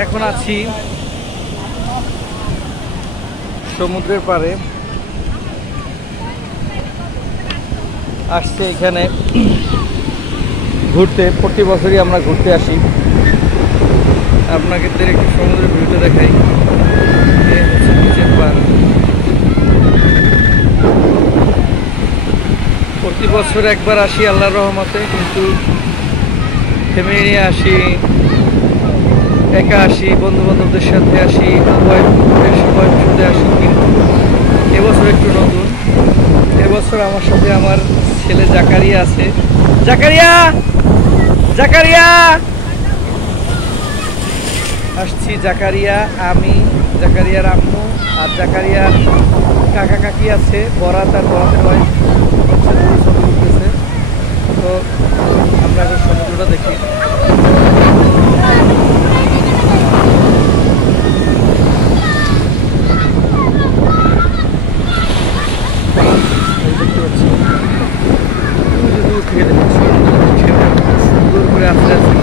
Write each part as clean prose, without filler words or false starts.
এখন আছি সমুদ্রের পাড়ে। আসছে এখানে ঘুরতে, প্রতি বছরই আমরা ঘুরতে আসি। আপনাকে একটু সমুদ্রের ভিউটা দেখাই। প্রতি বছর একবার আসি আল্লাহর রহমতে, কিন্তু ফ্যামিলি নিয়ে আসি, একা আসি, বন্ধু বান্ধবদের সাথে আসি, ওয়াইফের সাথে আসি। কিন্তু এবছর একটু নতুন, এবছর আমার সাথে আমার ছেলে জাকারিয়া আছে। জাকারিয়া, জাকারিয়া আসছি। জাকারিয়া, আমি, জাকারিয়ার আম্মু আর জাকারিয়ার কাকা কাকি আছে, বরাত আর বরাতের ওয়াইফ ছবি উঠতেছে। তো আমরা এখন সমুদ্রটা দেখি। দেখতে পাচ্ছি দূর থেকে দেখছি সুন্দর করে আস্তে আস্তে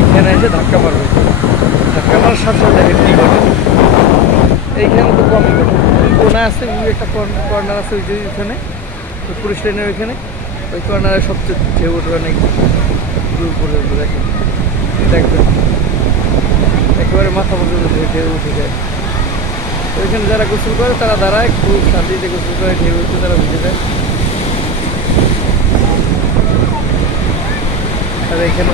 এখানে এসে ধাক্কা মারবে। ধাক্কা মারার সাথে সাথে দেখেন কী করে। এইখানে তো কমই করে কোনা আছে, একটা কর্নার আছে ওই যে ওইখানে পুলিশ লাইনের ওইখানে, ওই কর্নারে সবচেয়ে ঢেউ ওঠে অনেক দূর পর্যন্ত। দেখেন দেখবেন একেবারে মাথা পর্যন্ত ঢেউ উঠে যায়। ওইখানে যারা গোসল করে তারা দাঁড়ায়, খুব শান্তিতে গোসল করে, ঢেউ উঠে তারা বুঝে যায়। আর এইখানে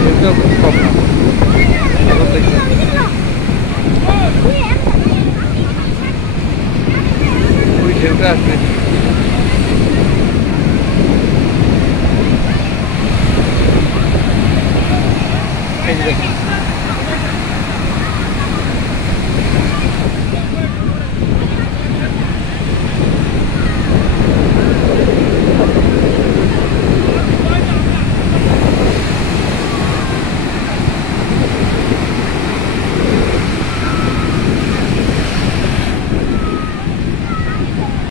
ঢেউটাও খুব কম না, ওই ঢেউটা আসবে। এই যে দেখুন